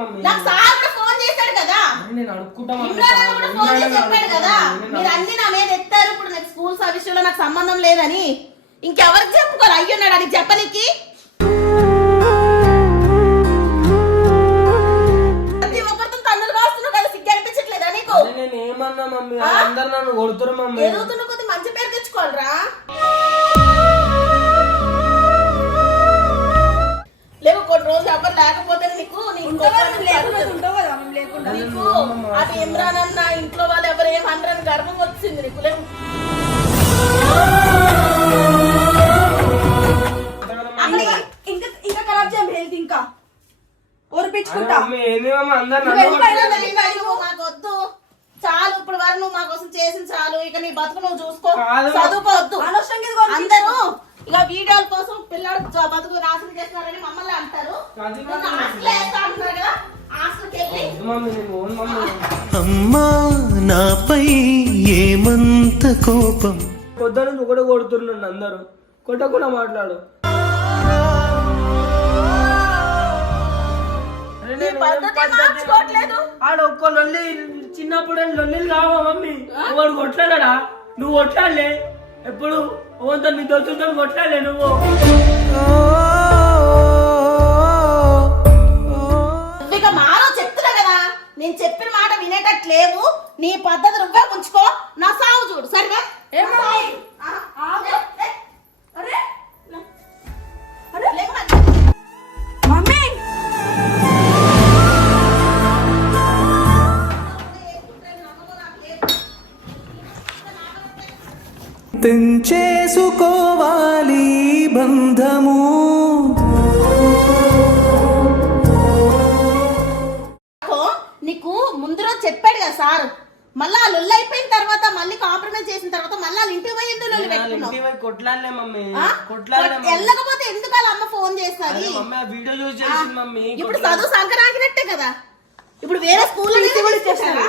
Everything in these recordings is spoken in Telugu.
మమ్మీ. నాకు సార్ కూడా ఫోన్ చేశాడు కదా. నేను అడుక్కుంటా మమ్మీ. ఇమ్రాన్ కూడా ఫోన్ చేసి చెప్పాడు కదా. మీరు అన్ని నా మీద ఎత్తారు. ఇప్పుడు నాకు స్కూల్స్ ఆ విషయంలో నాకు సంబంధం లేదని ఇంకెవరికి చెప్పుకోవాలి? అయ్యున్నాడు అని చెప్పనీకి. ప్రతి ఒక్కరితో తన్నులు కాస్తున్నావు కదా, సిగ్గు అనిపించట్లేదా నీకు? నేను ఏమన్నా మమ్మీ, అందరు నన్ను కొడుతున్నారు మమ్మీ. ఎదుగుతున్న కొద్ది మంచి పేరు తెచ్చుకోవాలరా. లేవు కొన్ని రోజులు ఎవరు లేకపోతే నీకు అది ఇమ్రాన్ అన్న ఇంట్లో వాళ్ళు ఎవరు ఏమనరని గర్వం వచ్చింది నీకు. లేవు ఇంకా ఖరాబ్ చేయం హెల్త్ ఇంకా ఓర్పించుకుంటా. మాకొద్దు చాలు. ఇప్పుడు వరకు నువ్వు మా కోసం చేసింది చాలు. ఇక నీ బతుకు నువ్వు చూసుకో, చదువుకోవద్దు. అందరూ ఇక వీడియోల కోసం పిల్లడు బతుకు నాశనం చేస్తున్నారని మమ్మల్ని అంటారు. అంటున్నారు కదా, అమ్మా నాపై ఏమంత కోపం. పొద్దున నువ్వు కూడా కొడుతున్నాను. అందరూ కొట్టకుండా మాట్లాడు. ఆడ ఒక్క లొల్లి చిన్నప్పుడు లొల్లిలు కావా మమ్మీ? వాడు కొట్లాడా? నువ్వు కొట్లాడలే ఎప్పుడు? ఓంతో నీ దోచులతో కొట్లాడలే నువ్వు. ఇక మానవ చెప్తున్నా కదా, నేను చెప్పిన మాట వినేటట్లేవు. నీ పద్ధతి నువ్వే ఉంచుకో. నా సాగు చూడు సరేనా? తెంచేసుకోవాలి బంధము. నీకు ముందు రోజు చెప్పాడు కదా సార్. మళ్ళీ ఆ లొల్లి అయిపోయిన తర్వాత మళ్ళీ కాంప్రమైజ్ చేసిన తర్వాత మళ్ళీ వాళ్ళ ఇంటికి పోయి ఎందుకు లొల్లి పెట్టుకున్నావు? వెళ్ళకపోతే ఎందుకు వాళ్ళ అమ్మ ఫోన్ చేస్తుంది? ఇప్పుడు చదువు సంకరాకినట్టే కదా. ఇప్పుడు వేరే స్కూల్లో తీసుకొచ్చేసారా?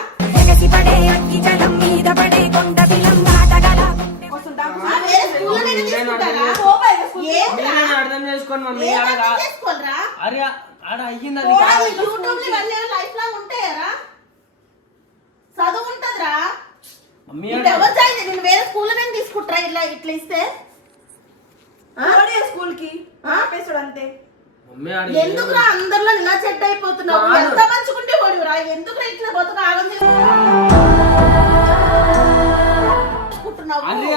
అర్థం చేసుకోండి మమ్మీ. చదువు ఉంటదిరా. ఎవరు జాయిన్ నేను వేరే స్కూల్లో నేను తీసుకుంటారా? ఇట్లా ఇట్లా ఇస్తే స్కూల్ కి అంతే. ఎందుకురా అందరిలో ఇలా చెడ్డ అయిపోతున్నావు? ఎంత మంచుకుంటే పోడిరా. ఎందుకురా ఇట్లా బతుకు ఆగం చేసుకుంటున్నావు?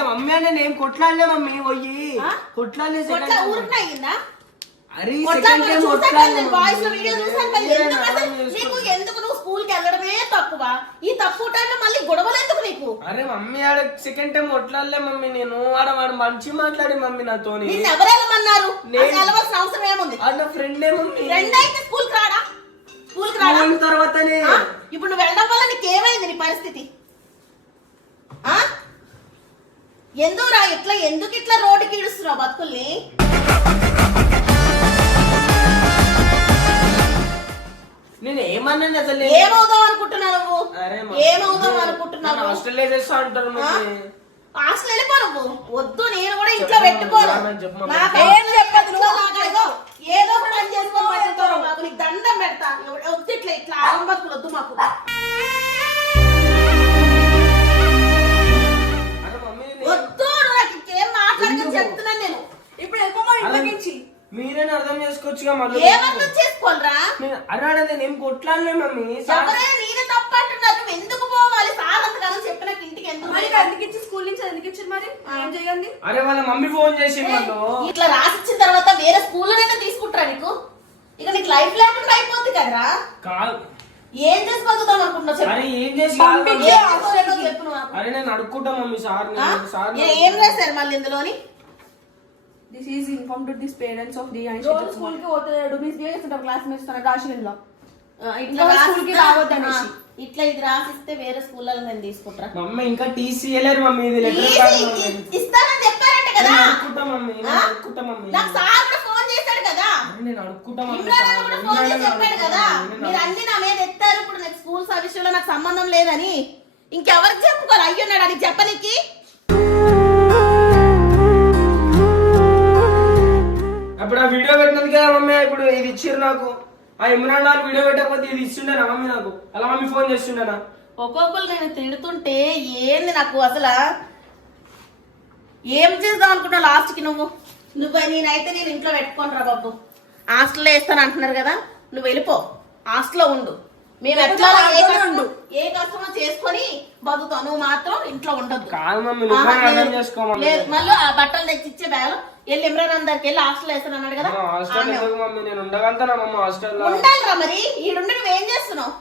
మమ్మీ అని నేను కొట్లాడలే మమ్మీ. పోయి కొట్లాడలే ఊరికి అయ్యిందా? ఎందుకు నువ్వు స్కూల్ కి వెళ్ళడమే తక్కువ? ఈ తక్కువ టైంలో మళ్ళీ గొడవలు ఎందుకు నీకు? అరే మమ్మీ ఆడ సెకండ్ టైం కొట్లాడలే మమ్మీ. నేను వాడు మంచి మాట్లాడి మమ్మీ నాతో. ఎవరు వెళ్ళమన్నారు? వెళ్ళవలసిన అవసరం ఏముంది? నా ఫ్రెండ్ మమ్మీ. ఫ్రెండ్ అయితే స్కూల్ కి రాడా? స్కూల్ కి రాడా? తర్వాతనే ఇప్పుడు నువ్వు వెళ్ళడం వల్ల నీకేమైంది నీ పరిస్థితి? ఎందుకు రా ఇట్లా ఎందుకు ఇట్లా రోడ్డుకి ఇడుస్తున్నావు బతుకుల్ని? నేను ఏమన్నాను అసలు? ఏమవుదాం అనుకుంటున్నావు నువ్వు? ఏమవుదాం అనుకుంటున్నావు? హాస్టల్ వేసేస్తా అంటారు. హాస్టల్ వెళ్ళిపో నువ్వు. వద్దు, నేను కూడా ఇంట్లో పెట్టుకోను. ఏదో ఒక పని చేసుకోవాలి బాబు. నీకు దండం పెడతా. వద్దు ఇట్లా ఇట్లా ఆరంభకులు వద్దు మాకు. వద్దు, నాకు ఇంకేం మాట్లాడుకొని చెప్తున్నాను నేను. ఇప్పుడు ఎక్కువ ఇంటికి మీరేనా అర్థం చేసుకోవచ్చు. ఏమర్థం చేసుకోవాలరా? అన్నాడు నేను ఏం కొట్లాడలే మమ్మీ. నేనే తప్పు అంటున్నారు. నువ్వు ఎందుకు పోవాలి? సార్ అంతకాలం చెప్పిన ఇంటికి ఎందుకు అందుకిచ్చి స్కూల్ నుంచి ఎందుకిచ్చారు? మరి ఏం చేయండి? అరే వాళ్ళ మమ్మీ ఫోన్ చేసి ఇట్లా రాసిచ్చిన తర్వాత వేరే స్కూల్లోనైనా తీసుకుంటారా నీకు? ఇక నీకు లైఫ్ లేకుండా అయిపోతుంది కదరా. ఏం చేసి బతుకుతాం అనుకుంటున్నావు? చెప్పు నువ్వు. అరే నేను అడుక్కుంటా మమ్మీ. సార్ ఏం రాశారు మళ్ళీ ఇందులోని? This is informed to these parents of the రోజు స్కూల్ కి పోతాడు. మిస్బిహేవ్ చేస్తుంటారు క్లాస్మేట్స్ తో. రాశిలో ఇట్లా స్కూల్ కి రావద్దనేసి ఇట్లా ఇది రాసిస్తే వేరే స్కూల్లలో నేను తీసుకుంటా. మమ్మీ ఇంకా టీసీ ఇయలేరు మమ్మీ. ఇది లెటర్ ఇస్తానని చెప్పారంట కదా. అడుక్కుంటా మమ్మీ. అడుక్కుంటా మమ్మీ. నాకు సార్ కూడా ఫోన్ చేశాడు కదా. నేను అడుక్కుంటా మమ్మీ. ఇమ్రాన్ కూడా ఫోన్ చేసి చెప్పాడు కదా. మీరు అన్ని నా మీద ఎత్తారు. ఇప్పుడు నాకు స్కూల్స్ ఆ విషయంలో నాకు సంబంధం లేదని ఇంకెవరికి చెప్పుకోవాలి? అయ్యున్నాడు అని చెప్పనీకి. అప్పుడు ఆ వీడియో పెట్టినది కదా మమ్మీ. ఇప్పుడు ఇది ఇచ్చిర్రు నాకు. ఆ ఇమ్రాన్ లాల్ వీడియో పెట్టకపోతే ఇది ఇస్తుండేనా మమ్మీ నాకు? అలా మమ్మీ ఫోన్ చేస్తుండేనా? ఒక్కొక్కరు నేను తిడుతుంటే ఏంది నాకు అసలు ఏం చేద్దాం అనుకుంటా లాస్ట్కి నువ్వు నేనైతే నేను ఇంట్లో పెట్టుకోను రా బాబు. హాస్టల్లో వేస్తాను అంటున్నారు కదా, నువ్వు వెళ్ళిపో, హాస్టల్లో ఉండు. మేము ఎట్లా ఏ కష్టమో చేసుకొని బతుకుతావు, నువ్వు మాత్రం ఇంట్లో ఉండదు. కాదు మమ్మీ, నువ్వే అర్థం చేసుకో మమ్మీ. లేదు, మళ్ళీ ఆ బట్టలు తెచ్చి ఇచ్చే బ్యాగ్ వెళ్ళి ఇమ్రాన్ అందరికి వెళ్ళి హాస్టల్ వేస్తాను అన్నాడు కదా. హాస్టల్ ఎందుకు మమ్మీ? నేను ఉండగలుగుతానా మమ్మ హాస్టల్లో? ఉండాలిరా మరి, ఈడుండి నువ్వేం చేస్తున్నావు?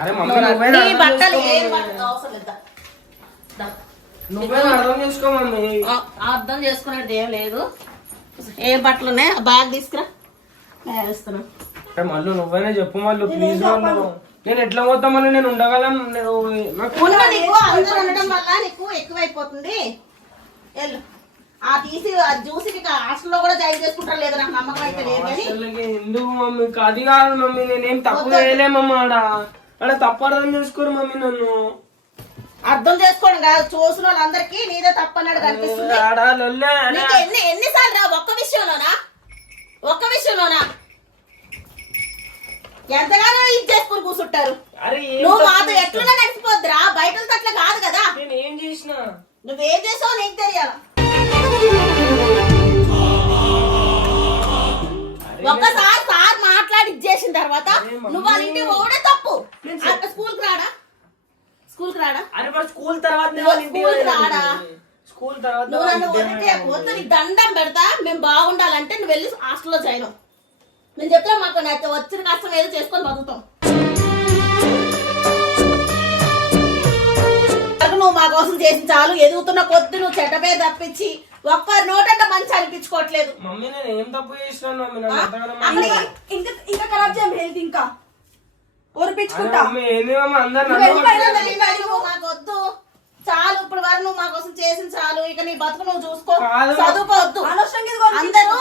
అరే మమ్మీ, నీ బట్టలు ఏం అవసరం లేదా, నువ్వే అర్థం చేసుకో మమ్మీ. అర్థం చేసుకునేది ఏం లేదు. ఏ బట్టలు ఉన్నాయి ఆ బ్యాగ్ తీసుకురా, వేస్తున్నా. మళ్ళీ నువ్వైనా చెప్పు మళ్ళీ ప్లీజ్. నేను ఎట్లా పోతా మళ్ళీ? నేను ఉండగలను. అందరూ ఉండడం వల్ల నీకు ఎక్కువైపోతుంది. వెళ్ళు, ఆ తీసి జ్యూసి హాస్టల్లో కూడా జాయిన్ చేసుకుంటారు లేదు, నాకు నమ్మకం అయితే లేదు. కానీ ఎందుకు మమ్మీ? అది కాదు మమ్మీ, నేనేం తప్పు చేయలేమమ్మా. ఆడ తప్పు అర్థం చేసుకోరు మమ్మీ నన్ను. అర్థం చేసుకోవడం కాదు, చూసిన వాళ్ళందరికీ నీదే తప్పన్నాడు కనిపిస్తుంది. ఎన్నిసార్లు రా ఒక్క విషయంలోనా ఎంతగానో ఇది చేసుకుని కూర్చుంటారు. నువ్వు మాతో ఎట్లున్నా నడిచిపోద్దురా, బయట అట్లా కాదు కదా. నేనేం చేసినా? నువ్వేం చేసావు నీకు తెలియాల. ఒక్కసారి సార్ మాట్లాడి ఇచ్చేసిన తర్వాత నువ్వు వాళ్ళ ఇంటికి పోవడే తప్పు. స్కూల్కి రాడా? అరే స్కూల్ తర్వాత రాడా? స్కూల్ తర్వాత నువ్వు నన్ను వదిలితే పోతే నీకు దండం పెడతా. మేము బాగుండాలంటే నువ్వు వెళ్ళి హాస్టల్లో జాయిన్. నేను చెప్తా, మాకు నాకు వచ్చిన కష్టం ఏదో చేసుకొని బతుకుతాం. నువ్వు మా కోసం చేసి చాలు. ఎదుగుతున్న కొద్ది నువ్వు చెడ్డ పేరు తప్పించి ఒక్క నోటంట మంచి అనిపించుకోవట్లేదు. మమ్మీ నేను ఏం తప్పు చేసినాను మమ్మీ? ఇంకా ఖరాబ్ చేయం హెల్త్, ఇంకా ఓర్పించుకుంటా. మాకొద్దు చాలు, ఇప్పుడు వరకు నువ్వు మా కోసం చేసిన చాలు. ఇక నీ బతుకు నువ్వు చూసుకో, చదువుకోవద్దు. అందరూ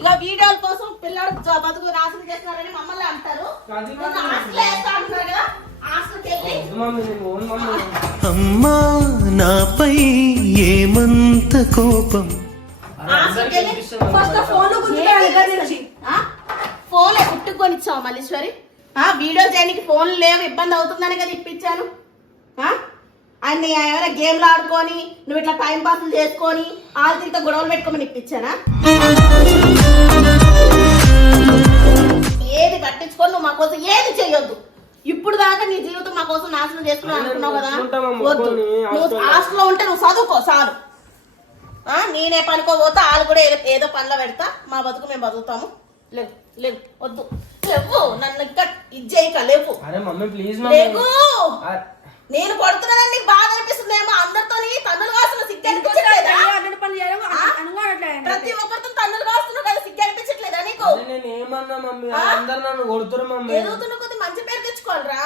ఇక వీడియోల కోసం పిల్లడు బతుకు నాశనం చేస్తున్నారని మమ్మల్ని అంటారు. అంటున్నారు కదా, హాస్టల్కి వెళ్ళి అమ్మా నాపై ఏమంత కోపం. ఫోన్లో కుట్టుకొనిచ్చావు మల్లీశ్వరి. వీడియో చేయడానికి ఫోన్లు లేవు, ఇబ్బంది అవుతుందని కదా ఇప్పించాను. అన్ని ఏమైనా గేమ్లు ఆడుకొని నువ్వు ఇట్లా టైం పాస్లు చేసుకొని ఆల్తీతో గొడవలు పెట్టుకోమని ఇప్పించానా? ఏది పట్టించుకొని నువ్వు మా కోసం ఏది చెయ్యొద్దు. ఇప్పుడు దాకా నీ జీవితం మా కోసం నాశనం చేసుకున్నావు అనుకున్నావు కదా, వద్దు. నువ్వు హాస్టల్లో ఉంటే నువ్వు చదువుకో చాలు. నేనే పనుకోపోతా, వాళ్ళు కూడా ఏదో పనిలో పెడతా. మా బతుకు మేము బతుకుతాము. లేవు లేవు, వద్దు, లేవు. నన్ను ఇంకా ఇది చేయక లేవు. లేవు, నేను కొడుతున్నానని నీకు బాధ అనిపిస్తుందేమో. అందరితో తన్నులు కాస్తున్నా, సిగ్గు అనిపించట్లేదా? ప్రతి ఒక్కరితో తన్నులు కాస్తున్నావు కదా, సిగ్గు అనిపించట్లేదా నీకు? ఏమన్నా మమ్మీ, అందరు నన్ను కొడుతున్నారు మమ్మీ. ఎదుగుతున్న కొద్ది మంచి పేరు తెచ్చుకోవాలరా.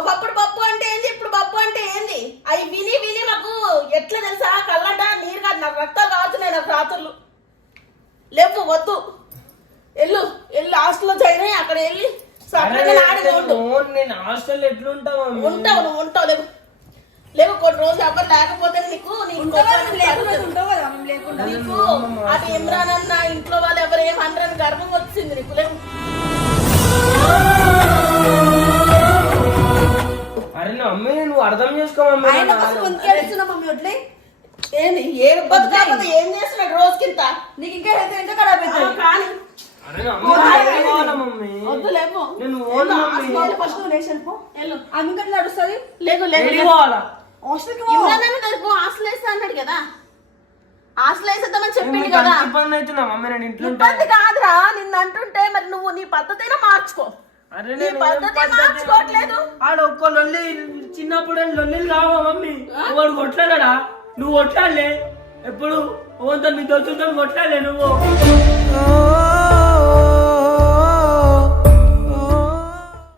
ఒకప్పుడు పప్పు అంటే ఏంది, ఇప్పుడు పప్పు అంటే ఏంది? అవి విని విని మాకు ఎట్లా తెలుసా, కళ్ళంట నీరు కాదు, నాకు రక్తాలు కావుతున్నాయి, నాకు రాత్రులు. లేవు, వద్దు, వెళ్ళు హాస్టల్లో జాయిన్ అయ్యి అక్కడ వెళ్ళి నేను హాస్టల్ ఎట్లుంటావు? ఉంటావు, నువ్వు ఉంటావు. లేవు కొన్ని రోజులు ఎవరు లేకపోతే నీకు అది ఇమ్రాన్ అన్న ఇంట్లో వాళ్ళు ఎవరు ఏమన్నారని గర్వం వచ్చింది నీకు. లేవు, అరే మమ్మీ నువ్వు అర్థం చేసుకో మమ్మీ. ఏంది ఏ బతుకాకపోతే ఏం చేస్తున్నాడు రోజుకింత? నీకు ఇంకా ఎంత ఖరాబ్ అవుతుంది. కానీ నడుస్తుంది. హాస్టల్ వేస్తా అన్నాడు కదా, హాస్టల్ వేసేద్దామని చెప్పింది కదా. ఇబ్బంది కాదురా, నిన్ను అంటుంటే మరి నువ్వు నీ పద్ధతైనా మార్చుకో. నీ పద్ధతి మార్చుకోవట్లేదు. ఆడ ఒక్క లొల్లి చిన్నప్పుడు లొల్లి కావా మమ్మీ? వాడు కొట్లాడా? నువ్వు కొట్లాడలే ఎప్పుడు? ఓంతో నీ దోస్తులతో కొట్లాడలే నువ్వు?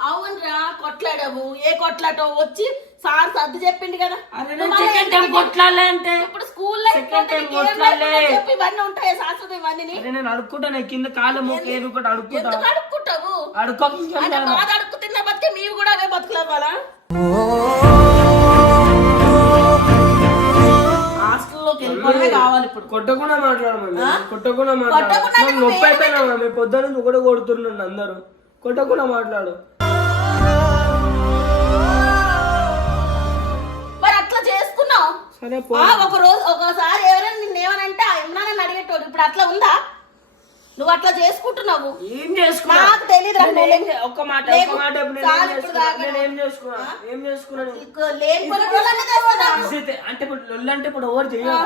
అవునరా, కొట్లాడావు. ఏ కొట్లాటో వచ్చి సార్ సర్ది చెప్పింది కదా. కొట్లాడలే అంటే ఇప్పుడు స్కూల్లో ఇవన్నీ ఉంటాయి శాశ్వతం. ఇవన్నీ నేను అడుక్కుంటాను, కింద కాలు మొక్క ఏదో ఒకటి అడుక్కుంటా. ఎందుకు అడుక్కుంటావు? అడుక్కు అడుక్కు తిన్న బతికే మీరు కూడా అవే బతుకులవ్వాలా? కావాలి ఇప్పుడు. కొట్టకుండా మాట్లాడు మమ్మీ, ఆ? కొట్టకుండా కొట్టకుండా మాట్లాడు. నువ్వు నొప్పి అయిపోయినా మమ్మీ, పొద్దున నుంచి ఒకటే కొడుతున్నాను అందరూ. కొట్టకుండా మాట్లాడు. మరి అట్లా చేసుకున్నావు. సరే పో. ఒక రోజు ఒకసారి ఎవరైనా నిన్నేమనంటే ఆ ఇమ్రాన్ అడిగేటోడు. ఇప్పుడు అట్లా ఉందా? నువ్వు అట్లా చేసుకుంటున్నావు. ఏం చేసుకున్నా నాకు తెలియదు. ఒక్క మాట ఏం చేసుకున్నా అంటే ఇప్పుడు లొల్లి అంటే ఇప్పుడు ఎవరు చేయాలా?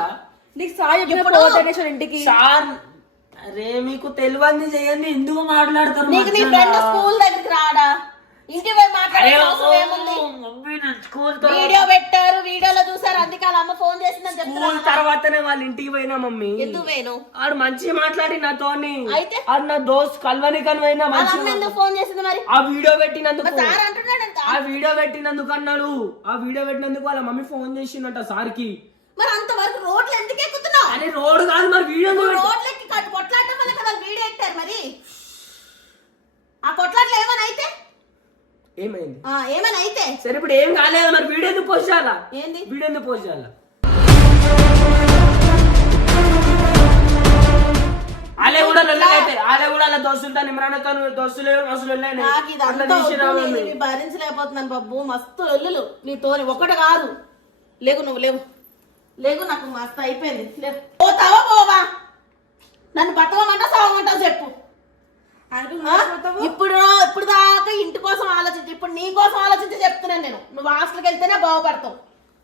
నీకు సాయి ఇప్పుడు ఇంటికి సార్ అరే మీకు తెలియంది చేయండి, ఎందుకు మాట్లాడతారు? నీకు నీ ఫ్రెండ్ స్కూల్ దగ్గరికి రాడా? ఇంటి పోయి మాట్లాడే అవసరం ఏముంది? వీడియో పెట్టారు, వీడియోలో చూసారు, అందుకే వాళ్ళ అమ్మ ఫోన్ చేసిందని స్కూల్ తర్వాతనే వాళ్ళ ఇంటికి పోయినా మమ్మీ. ఎందుకు పోయిను? ఆడు మంచిగా మాట్లాడి నాతోని. అయితే ఆడు నా దోస్త్ కల్వని పోయినా మంచిగా ఎందుకు ఫోన్ చేసింది మరి? ఆ వీడియో పెట్టినందుకు. సార్ అంటున్నాడు ఆ వీడియో పెట్టినందుకు అన్నాడు. ఆ వీడియో పెట్టినందుకు వాళ్ళ మమ్మీ ఫోన్ చేసిందంట సార్ కి. మరి అంతవరకు రోడ్లు ఎందుకు ఎక్కుతున్నావు? అని రోడ్ కాదు మరి వీడియో రోడ్లు ఎక్కి కొట్లాడటం వల్ల కదా వీడియో ఎక్కారు. మరి ఆ కొట్లాట్లు ఏమైనా అయితే ఏమైంది? ఏమైనా అయితే సరే ఇప్పుడు ఏం కాలేదు మరి వీడియో ఎందుకు పోస్ట్ చేయాలా? ఏంది వీడియో ఎందుకు పోస్ట్ చేయాలా? ఆలే కూడా దోస్తులతో నిమ్రానతో దోస్తులు నాకు ఇదంతా భరించలేకపోతున్నాను బాబు. మస్తు లొల్లులు నీతో. ఒకటి కాదు. లేవు నువ్వు లేవు లేవు. నాకు మస్తు అయిపోయింది. లేవు. పోతావా పోవా? నన్ను బతకమంటా సాగమంటావు చెప్పు. ఇప్పుడు దాకా ఇంటి కోసం ఆలోచించి ఇప్పుడు నీ కోసం ఆలోచించి చెప్తున్నాను నేను. నువ్వు హాస్టల్కి వెళ్తేనే బాగుపడతావు.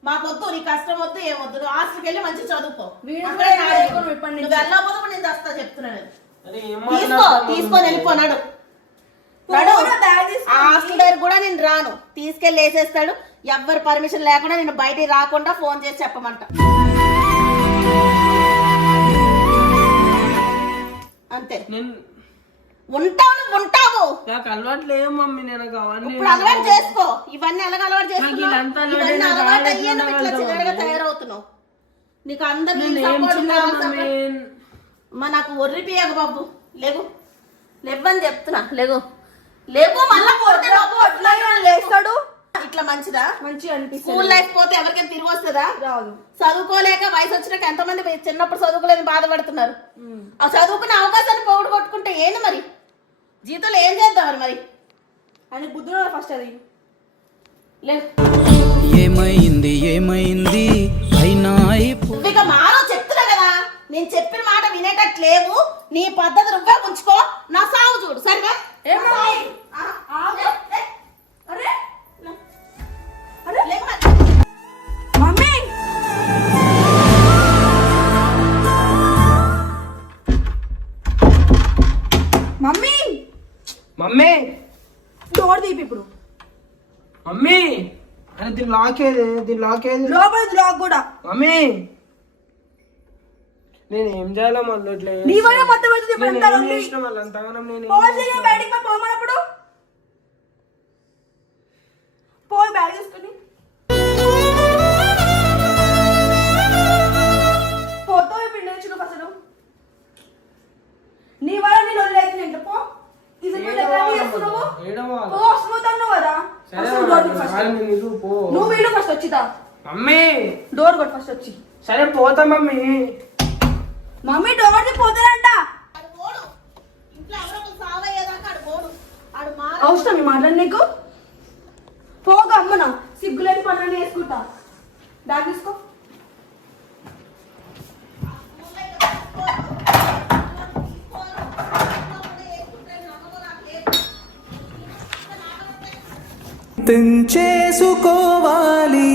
మాకొద్దు, నీ కష్టం వద్దు, ఏమొద్దు. నువ్వు హాస్టల్కి వెళ్ళి మంచిగా చదువుకో. నువ్వు వెళ్ళకపోతే నేను వస్తా చెప్తున్నాను. తీసుకొని వెళ్ళిపోనాడు. హాస్టల్ దగ్గర కూడా నేను రాను. తీసుకెళ్లి వేసేస్తాడు. ఎవ్వరు పర్మిషన్ లేకుండా నేను బయటికి రాకుండా ఫోన్ చేసి చెప్పమంట. అంతే. ఉంటావు. నాకు అలవాటు లేవు మమ్మీ. నేను ఇప్పుడు అలవాటు చేసుకో. ఇవన్నీ ఎలాగ అలవాటు చేసుకున్నావు? అలవాటు అయ్యే నువ్వు ఇట్లా చిన్నగా తయారవుతున్నావు. నీకు అందరు నాకు ఒర్రిపోయాక బాబు. లేవు లేవని చెప్తున్నా. లేవు మళ్ళా లేస్తాడు. ఇట్లా మంచిదా? మంచిగా అనిపిస్తుంది. స్కూల్ లైఫ్ పోతే ఎవరికైనా తిరిగి వస్తుందా? రాదు. చదువుకోలేక వయసు వచ్చినాక ఎంతమంది చిన్నప్పుడు చదువుకోలేని బాధపడుతున్నారు. ఆ చదువుకునే అవకాశాన్ని పోగొట్టుకుంటే ఏంది మరి? జీవితంలో ఏం చేద్దామని మరి? అని బుద్ధుడు ఫస్ట్ అది ఏమైంది అయినా ఇక మానవ చెప్తున్నా కదా. నేను చెప్పిన మాట వినేటట్లేవు. నీ పద్ధతి నువ్వే ఉంచుకో. నా సాగు చూడు సరేనా? మమ్మీ మమ్మీ మమ్మీ డోర్ తీపి ఇప్పుడు. మమ్మీ అని దీని లాక్ ఏది లోపల లాక్ కూడా. మమ్మీ నేను ఏం చేయాలా మళ్ళీ ఇట్లా నీ వల్ల మొత్తం వెళ్తుంది. ఇప్పుడు ఎంత ఉంది? చేసిన మళ్ళీ అంతగానం నేను బయటికి పోమన్నప్పుడు పోయి బ్యాగ్ తీసుకుని పోతావు. ఇప్పుడు నేర్చుకో అసలు. నీ వల్ల నేను వదిలేదు. ఇంట్లో పో. నువ్వు వీళ్ళు ఫస్ట్ వచ్చిదా? మమ్మీ డోర్ కొట్టు ఫస్ట్ వచ్చి. సరే పోతా మమ్మీ. Mummy door పోతాడంట. అవసరం మాట్లాడి నీకు. పోగా అమ్మనా సిగ్గులేని పనులన్నీ వేసుకుంటా. బ్యాగ్ తీసుకో. చేసుకోవాలి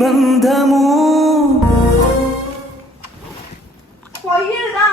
బంధము పోయిదా